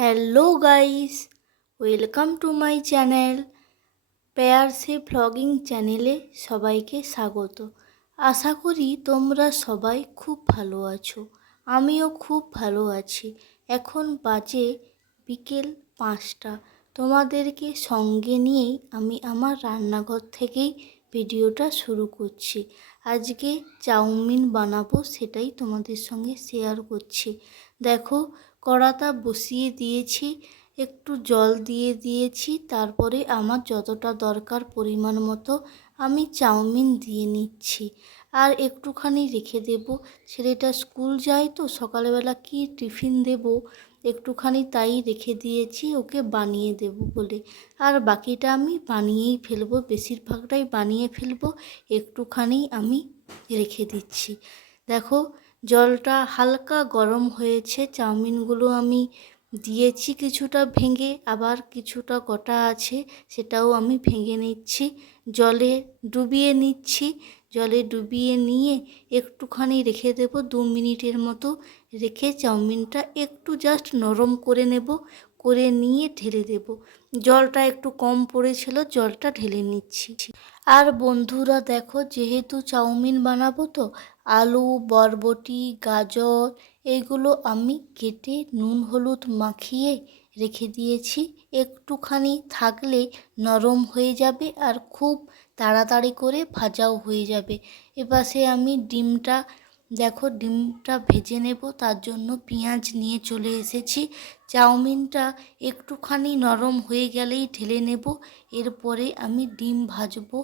Hello guys, welcome to my channel. পেয়ারসে vlogging চ্যানেলে সবাইকে স্বাগত। আশা করি তোমরা সবাই খুব ভালো আছো। আমিও খুব ভালো আছি। এখন বাজে বিকেল 5টা। তোমাদেরকে সঙ্গে নিয়েই আমি আমার রান্নাঘর থেকেই ভিডিওটা শুরু করছি। আজকে চাউমিন বানাবো, সেটাই তোমাদের সঙ্গে শেয়ার করছি। দেখো, কড়াটা বসিয়ে দিয়েছি, একটু জল দিয়ে দিয়েছি, তারপরে আমার যতটা দরকার পরিমাণ মতো আমি চাউমিন দিয়ে নিচ্ছি। আর একটুখানি রেখে দেব, ছেলেটা স্কুল যায় তো সকালবেলা কি টিফিন দেব, একটুখানি তাই রেখে দিয়েছি ওকে বানিয়ে দেব বলে। আর বাকিটা আমি বানিয়েই ফেলবো, বেশিরভাগটাই বানিয়ে ফেলবো, একটুখানি আমি রেখে দিচ্ছি। দেখো, জলটা হালকা গরম হয়েছে, চাউমিনগুলো আমি দিয়েছি কিছুটা ভেঙে, আবার কিছুটা গোটা আছে, সেটাও আমি ভেঙে নিচ্ছি, জলে ডুবিয়ে নিচ্ছি। জলে ডুবিয়ে নিয়ে একটুখানি রেখে দেব, 2 মিনিটের মতো রেখে চাউমিনটা একটু জাস্ট নরম করে নেব, করে নিয়ে ঢেলে দেব। জলটা একটু কম পড়েছিল, জলটা ঢেলে নিচ্ছি। আর বন্ধুরা দেখো, যেহেতু চাউমিন বানাবো তো আলু, বরবটি, গাজর এইগুলো আমি কেটে নুন হলুদ মাখিয়ে রেখে দিয়েছি। একটুখানি থাকলে নরম হয়ে যাবে আর খুব তাড়াতাড়ি করে ভাজাও হয়ে যাবে। এপাশে আমি ডিমটা ভেজে নেব, তার জন্য পেঁয়াজ নিয়ে চলে এসেছি। চাউমিনটা একটুখানি নরম হয়ে গেলেই ঢেলে নেব। এরপরে আমি ডিম ভাজবো।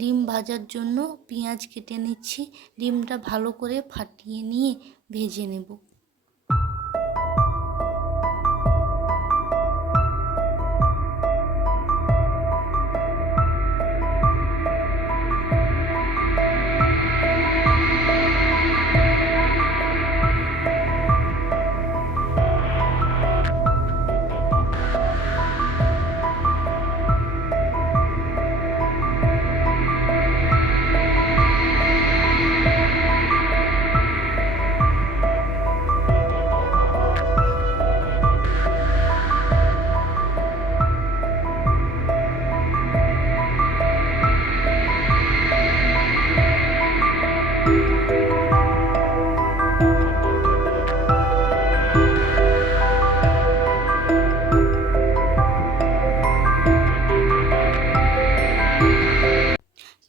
ডিম ভাজার জন্য পেঁয়াজ কেটে নিচ্ছি, ডিমটা ভালো করে ফাটিয়ে নিয়ে ভেজে নেব।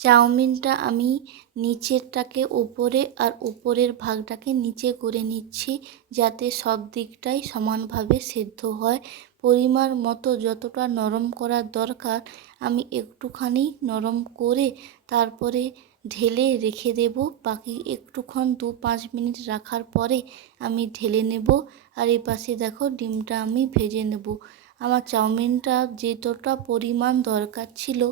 চাউমিনটা আমি নিচেরটাকে ওপরে আর উপরের ভাগটাকে নিচে করে নিচ্ছি, যাতে সব দিকটাই সমানভাবে সেদ্ধ হয়। পরিমাণ মতো যতটা নরম করার দরকার আমি একটুখানি নরম করে তারপরে ঢেলে রেখে দেব। বাকি একটুক্ষণ 2-5 মিনিট রাখার পরে আমি ঢেলে নেব। আর এই পাশে দেখো, ডিমটা আমি ভেজে নেব। আমার চাউমিনটা যতটা পরিমাণ দরকার ছিল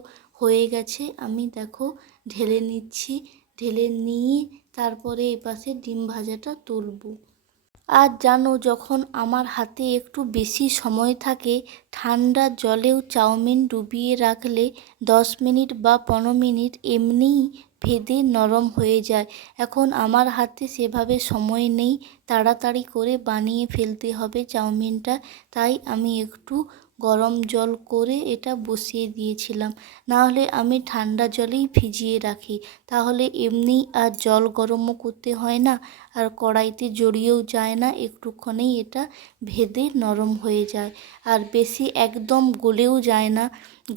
হয়ে গেছে, আমি দেখো ঢেলে নিচ্ছি। ঢেলে নিয়ে তারপরে এপাশে ডিম ভাজাটা তুলব। আর জানো, যখন আমার হাতে একটু বেশি সময় থাকে, ঠান্ডা জলেও চাউমিন ডুবিয়ে রাখলে 10 মিনিট বা 15 মিনিট এমনিই ভেদে নরম হয়ে যায়। এখন আমার হাতে সেভাবে সময় নেই, তাড়াতাড়ি করে বানিয়ে ফেলতে হবে চাউমিনটা, তাই আমি একটু গরম জল করে এটা বসিয়ে দিয়েছিলাম। নাহলে আমি ঠান্ডা জলেই ভিজিয়ে রাখি, তাহলে এমনি আর জল গরমও করতে হয় না, আর কড়াইতে জড়িয়েও যায় না, একটুক্ষণেই এটা ভেদে নরম হয়ে যায়। আর বেশি একদম গলেও যায় না।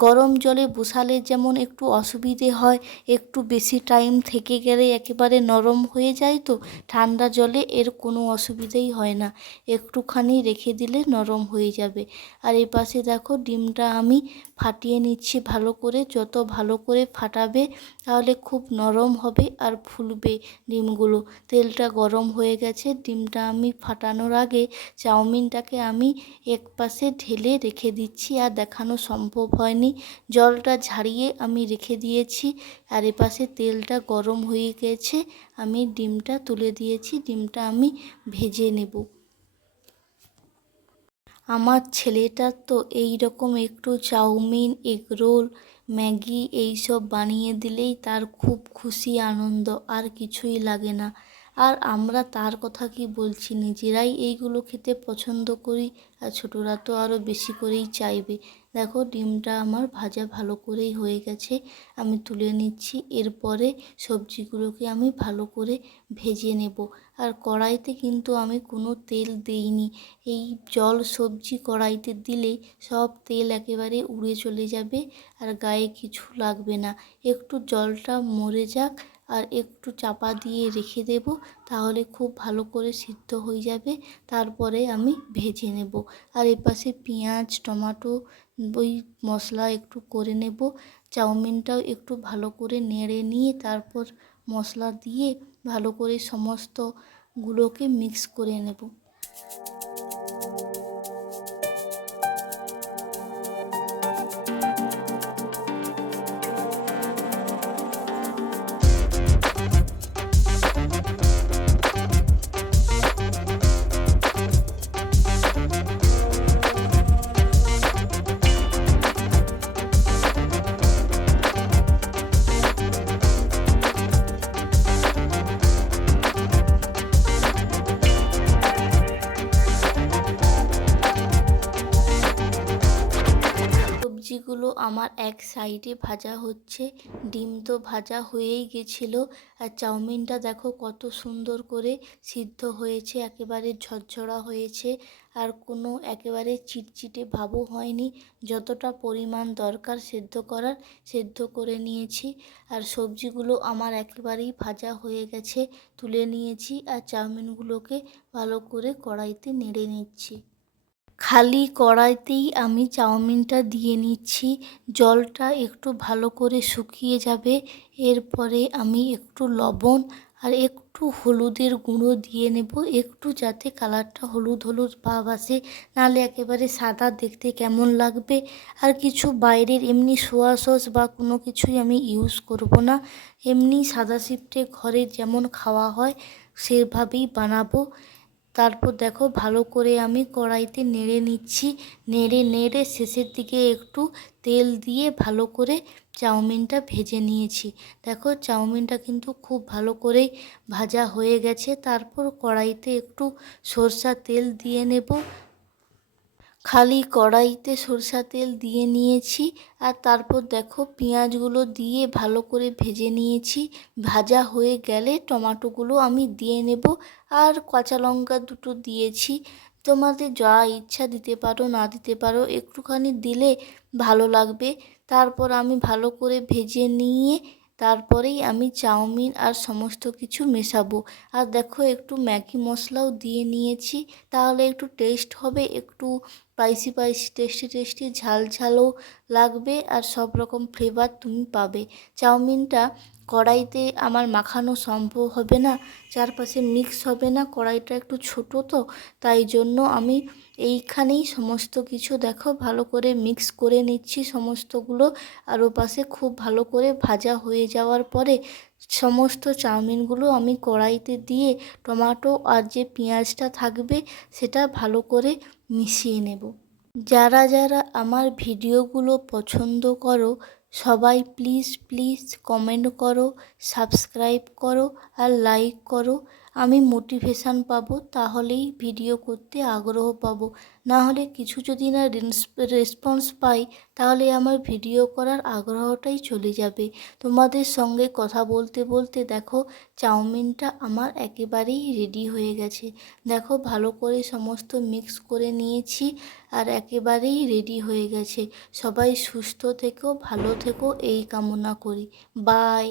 গরম জলে বসালে যেমন একটু অসুবিধে হয়, একটু বেশি টাইম থেকে গেলে একেবারে নরম হয়ে যায়, তো ঠান্ডা জলে এর কোনো অসুবিধেই হয় না, একটুখানি রেখে দিলে নরম হয়ে যাবে। আর এই পাশে দেখো, ডিমটা আমি ফাটিয়ে নিচ্ছি ভালো করে। যত ভালো করে ফাটাবে তাহলে খুব নরম হবে আর ফুলবে ডিমগুলো। তেলটা গরম হয়ে গেছে, ডিমটা আমি ফাটানোর আগে চাউমিনটাকে আমি এক পাশে ঢেলে রেখে দিচ্ছি, আর দেখানো সম্ভব হয়নি, জলটা ঝারিয়ে আমি রেখে দিয়েছি। আর এপাশে তেলটা গরম হয়ে গেছে, আমি ডিমটা তুলে দিয়েছি, ডিমটা আমি ভেজে নেব। আমার ছেলেটার তো এই রকম একটু চাউমিন, এগরোল, ম্যাগি এইসব বানিয়ে দিলেই তার খুব খুশি, আনন্দ, আর কিছুই লাগে না। আর আমরা তার কথা কি বলছি, নিজেরাই এইগুলো খেতে পছন্দ করি, আর ছোটরা তো আরও বেশি করেই চাইবে। দেখো ডিমটা আমার ভাজা ভালো করেই হয়ে গেছে, আমি তুলে নিচ্ছি। এরপরে সবজিগুলোকে আমি ভালো করে ভেজে নেব। আর কড়াইতে কিন্তু আমি কোনো তেল দেইনি। এই জল সবজি কড়াইতে দিলে সব তেল একেবারে উড়ে চলে যাবে আর গায়ে কিছু লাগবে না। একটু জলটা মরে যাক আর একটু চাপা দিয়ে রেখে দেব, তাহলে খুব ভালো করে সিদ্ধ হয়ে যাবে। তারপরে আমি ভেজে নেব। আর এপাশে পেঁয়াজ টমেটো ওই মশলা একটু করে নেব। চাউমিনটাও একটু ভালো করে নেড়ে নিয়ে তারপর মশলা দিয়ে ভালো করে সমস্তগুলোকে মিক্স করে নেব। সবজিগুলো আমার এক সাইডে ভাজা হচ্ছে, ডিম তো ভাজা হয়েই গেছিলো। আর চাউমিনটা দেখো কত সুন্দর করে সিদ্ধ হয়েছে, একেবারে ঝরঝরা হয়েছে, আর কোনো একেবারে চিটচিটে ভাবও হয়নি। যতটা পরিমাণ দরকার সেদ্ধ করার সেদ্ধ করে নিয়েছি। আর সবজিগুলো আমার একেবারেই ভাজা হয়ে গেছে, তুলে নিয়েছি। আর চাউমিনগুলোকে ভালো করে কড়াইতে নেড়ে নিচ্ছি। খালি কড়াইতেই আমি চাউমিনটা দিয়ে নিচ্ছি। জলটা একটু ভালো করে শুকিয়ে যাবে। এরপরে আমি একটু লবণ আর একটু হলুদের গুঁড়ো দিয়ে নেব, একটু যাতে কালারটা হলুদ হলুদ ভাব আসে, নাহলে একেবারে সাদা দেখতে কেমন লাগবে। আর কিছু বাইরের এমনি সোয়া সস বা কোনো কিছুই আমি ইউজ করব না। এমনি সাদাসিধে ঘরে যেমন খাওয়া হয় সেভাবেই বানাবো। তারপর দেখো ভালো করে আমি কড়াইতে নেড়ে নিচ্ছি। নেড়ে নেড়ে শেষের দিকে একটু তেল দিয়ে ভালো করে চাউমিনটা ভেজে নিয়েছি। দেখো চাউমিনটা কিন্তু খুব ভালো করেই ভাজা হয়ে গেছে। তারপর কড়াইতে একটু সরষা তেল দিয়ে নেব। খালি কড়াইতে সরষা তেল দিয়ে নিয়েছি। আর তারপর দেখো পেঁয়াজগুলো দিয়ে ভালো করে ভেজে নিয়েছি। ভাজা হয়ে গেলে টমেটোগুলো আমি দিয়ে নেব, আর কাঁচা লঙ্কা দুটো দিয়েছি। তোমাদের যা ইচ্ছা দিতে পারো, না দিতে পারো, একটুখানি দিলে ভালো লাগবে। তারপর আমি ভালো করে ভেজে নিয়ে তারপরেই আমি চাউমিন আর সমস্ত কিছু মেশাবো। আর দেখো একটু ম্যাগি মশলাও দিয়ে নিয়েছি, তাহলে একটু টেস্ট হবে, একটু স্পাইসি স্পাইসি টেস্টি টেস্টি ঝাল ঝালও লাগবে, আর সব রকম ফ্লেভার তুমি পাবে। চাউমিনটা কড়াইতে আমার মাখানো সম্ভব হবে না, চারপাশে মিক্স হবে না, কড়াইটা একটু ছোট তো, তাই জন্য আমি এইখানেই সমস্ত কিছু দেখো ভালো করে মিক্স করে নিচ্ছি সমস্তগুলো। আর ওপাশে খুব ভালো করে ভাজা হয়ে যাওয়ার পরে সমস্ত চাউমিনগুলো আমি কড়াইতে দিয়ে টমেটো আর যে পেঁয়াজটা থাকবে সেটা ভালো করে মিশিয়ে নেব। যারা যারা আমার ভিডিওগুলো পছন্দ করো সবাই প্লিজ প্লিজ কমেন্ট করো, সাবস্ক্রাইব করো আর লাইক করো। আমি মোটিভেশান পাবো, তাহলেই ভিডিও করতে আগ্রহ পাবো। না হলে কিছু যদি না রেসপন্স পাই, তাহলে আমার ভিডিও করার আগ্রহটাই চলে যাবে। তোমাদের সঙ্গে কথা বলতে বলতে দেখো চাউমিনটা আমার একেবারেই রেডি হয়ে গেছে। দেখো ভালো করে সমস্ত মিক্স করে নিয়েছি আর একেবারেই রেডি হয়ে গেছে। সবাই সুস্থ থেকো, ভালো থেকো এই কামনা করি। বাই।